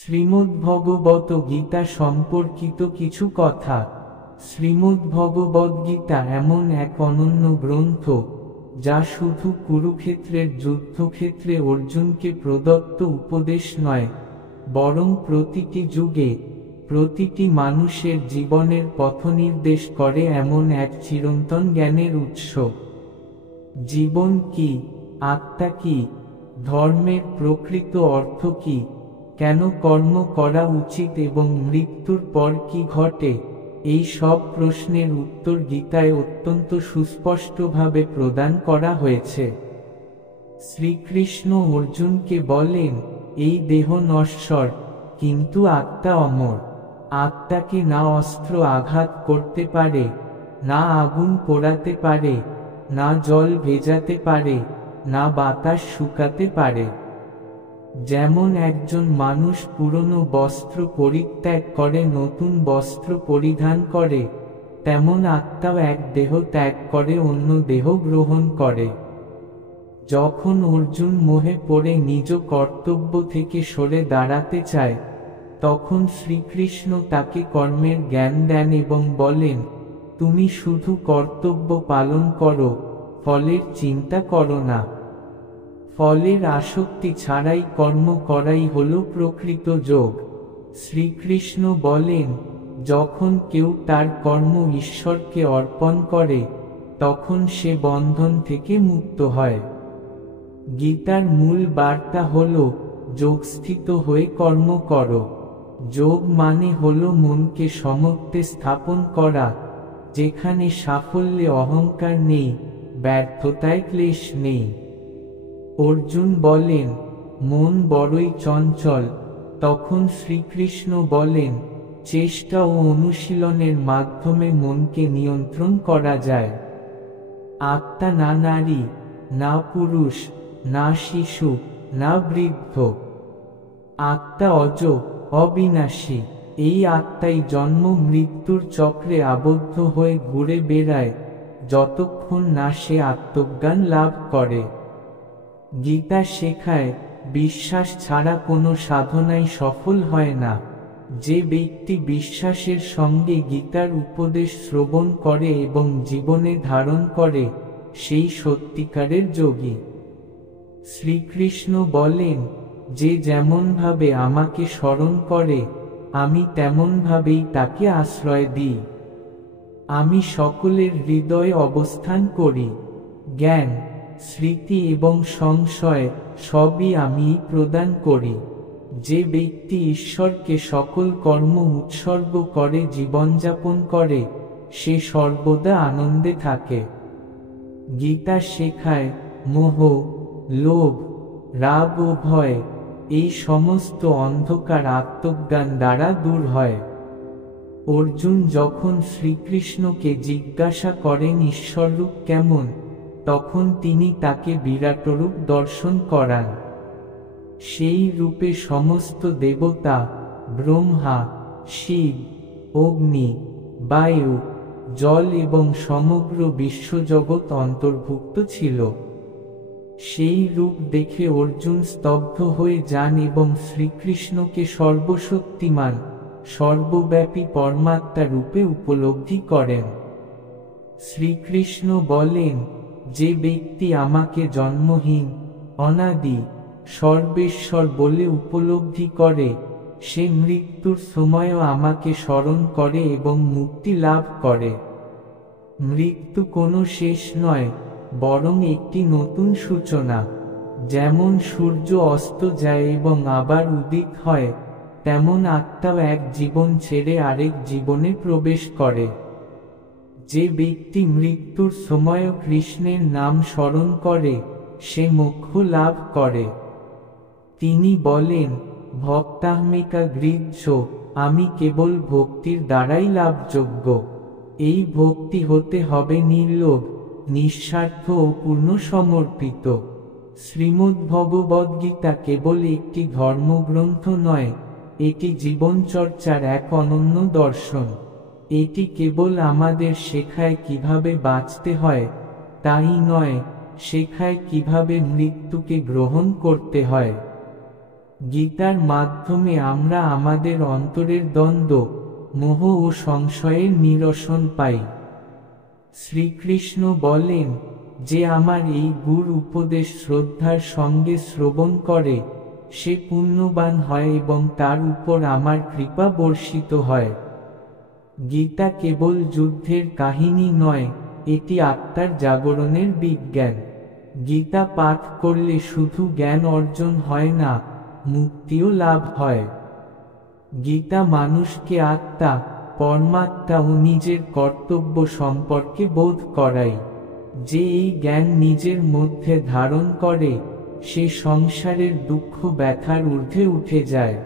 শ্রীমদ্ভগবত গীতা সম্পর্কিত কিছু কথা। শ্রীমদ্ভগবদ্গীতা এমন এক অনন্য গ্রন্থ, যা শুধু কুরুক্ষেত্রের যুদ্ধক্ষেত্রে অর্জুনকে প্রদত্ত উপদেশ নয়, বরং প্রতিটি যুগে প্রতিটি মানুষের জীবনের পথনির্দেশ করে এমন এক চিরন্তন জ্ঞানের উৎস। জীবন কি, আত্মা কি, ধর্মের প্রকৃত অর্থ কি, কেন কর্ম করা উচিত এবং মৃত্যুর পর কি ঘটে, এই সব প্রশ্নের উত্তর গীতায় অত্যন্ত সুস্পষ্টভাবে প্রদান করা হয়েছে। শ্রীকৃষ্ণ অর্জুনকে বলেন, এই দেহ নশ্বর, কিন্তু আত্মা অমর। আত্মাকে না অস্ত্র আঘাত করতে পারে, না আগুন পোড়াতে পারে, না জল ভেজাতে পারে, না বাতাস শুকাতে পারে। যেমন একজন মানুষ পুরনো বস্ত্র পরিত্যাগ করে নতুন বস্ত্র পরিধান করে, তেমন আত্মাও এক দেহ ত্যাগ করে অন্য দেহ গ্রহণ করে। যখন অর্জুন মোহে পড়ে নিজ কর্তব্য থেকে সরে দাঁড়াতে চায়, তখন শ্রীকৃষ্ণ তাকে কর্মের জ্ঞান দেন এবং বলেন, তুমি শুধু কর্তব্য পালন করো, ফলের চিন্তা করো না। ফলের আসক্তি ছাড়াই কর্ম করাই হল প্রকৃত যোগ। শ্রীকৃষ্ণ বলেন, যখন কেউ তার কর্ম ঈশ্বরকে অর্পণ করে, তখন সে বন্ধন থেকে মুক্ত হয়। গীতার মূল বার্তা হল, যোগস্থিত হয়ে কর্ম করো। যোগ মানে হল মনকে সমত্বে স্থাপন করা, যেখানে সাফল্যে অহংকার নেই, ব্যর্থতায় ক্লেশ নেই। অর্জুন বলেন, মন বড়ই চঞ্চল। তখন শ্রীকৃষ্ণ বলেন, চেষ্টা ও অনুশীলনের মাধ্যমে মনকে নিয়ন্ত্রণ করা যায়। আত্মা না নারী, না পুরুষ, না শিশু, না বৃদ্ধ। আত্মা অজ, অবিনাশী। এই আত্মাই জন্ম মৃত্যুর চক্রে আবদ্ধ হয়ে ঘুরে বেড়ায়, যতক্ষণ না সে আত্মজ্ঞান লাভ করে। গীতা শেখায়, বিশ্বাস ছাড়া কোনো সাধনাই সফল হয় না। যে ব্যক্তি বিশ্বাসের সঙ্গে গীতার উপদেশ শ্রবণ করে এবং জীবনে ধারণ করে, সেই সত্যিকারের যোগী। শ্রীকৃষ্ণ বলেন, যে যেমনভাবে আমাকে স্মরণ করে, আমি তেমনভাবেই তাকে আশ্রয় দিই। আমি সকলের হৃদয়ে অবস্থান করি। জ্ঞান, স্মৃতি এবং সংশয় সবই আমি প্রদান করি। যে ব্যক্তি ঈশ্বরকে সকল কর্ম উৎসর্গ করে জীবনযাপন করে, সে সর্বদা আনন্দে থাকে। গীতা শেখায়, মোহ, লোভ, রাগ ও ভয়, এই সমস্ত অন্ধকার আত্মজ্ঞান দ্বারা দূর হয়। অর্জুন যখন শ্রীকৃষ্ণকে জিজ্ঞাসা করেন ঈশ্বররূপ কেমন, তখন তিনি তাকে বিরাটরূপ দর্শন করান। সেই রূপে সমস্ত দেবতা, ব্রহ্মা, শিব, অগ্নি, বায়ু, জল এবং সমগ্র বিশ্বজগৎ অন্তর্ভুক্ত ছিল। সেই রূপ দেখে অর্জুন স্তব্ধ হয়ে যান এবং শ্রীকৃষ্ণকে সর্বশক্তিমান, সর্বব্যাপী পরমাত্মা রূপে উপলব্ধি করেন। শ্রীকৃষ্ণ বলেন, যে ব্যক্তি আমাকে জন্মহীন, অনাদি, সর্বেশ্বর বলে উপলব্ধি করে, সে মৃত্যুর সময়ও আমাকে স্মরণ করে এবং মুক্তি লাভ করে। মৃত্যু কোনো শেষ নয়, বরং একটি নতুন সূচনা। যেমন সূর্য অস্ত যায় এবং আবার উদিত হয়, তেমন আত্মাও এক জীবন ছেড়ে আরেক জীবনে প্রবেশ করে। যে ব্যক্তি মৃত্যুর সময়ও কৃষ্ণের নাম স্মরণ করে, সে মোক্ষ লাভ করে। তিনি বলেন, ভক্তাহমিকা গৃহ্য, আমি কেবল ভক্তির দ্বারাই লাভযোগ্য। এই ভক্তি হতে হবে নির্লোভ, নিঃস্বার্থ ও পূর্ণ সমর্পিত। শ্রীমদ্ভগবদ্গীতা কেবল একটি ধর্মগ্রন্থ নয়, এটি জীবনচর্চার এক অনন্য দর্শন। এটি কেবল আমাদের শেখায় কিভাবে বাঁচতে হয়, তাই নয়, শেখায় কিভাবে মৃত্যুকে গ্রহণ করতে হয়। গীতার মাধ্যমে আমরা আমাদের অন্তরের দ্বন্দ্ব, মোহ ও সংশয়ের নিরসন পাই। শ্রীকৃষ্ণ বলেন, যে আমার এই গুর উপদেশ শ্রদ্ধার সঙ্গে শ্রবণ করে, সে পুণ্যবান হয় এবং তার উপর আমার কৃপা বর্ষিত হয়। গীতা কেবল যুদ্ধের কাহিনী নয়, এটি আত্মার জাগরণের বিজ্ঞান। গীতা পাঠ করলে শুধু জ্ঞান অর্জন হয় না, মুক্তিও লাভ হয়। গীতা মানুষকে আত্মা, পরমাত্মা ও নিজের কর্তব্য সম্পর্কে বোধ করায়। যে এই জ্ঞান নিজের মধ্যে ধারণ করে, সে সংসারের দুঃখ ব্যথার ঊর্ধ্বে উঠে যায়।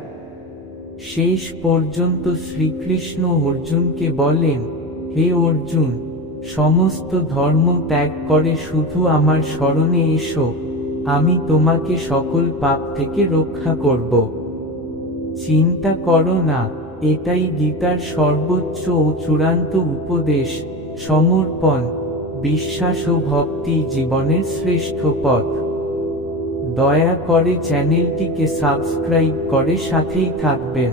শেষ পর্যন্ত শ্রীকৃষ্ণ অর্জুনকে বলেন, হে অর্জুন, সমস্ত ধর্ম ত্যাগ করে শুধু আমার শরণে এসো, আমি তোমাকে সকল পাপ থেকে রক্ষা করব। চিন্তা করো না, এটাই গীতার সর্বোচ্চ ও চূড়ান্ত উপদেশ। সমর্পণ, বিশ্বাস ও ভক্তি জীবনের শ্রেষ্ঠ পথ। দয়া করে চ্যানেলটিকে সাবস্ক্রাইব করে সাথেই থাকবেন।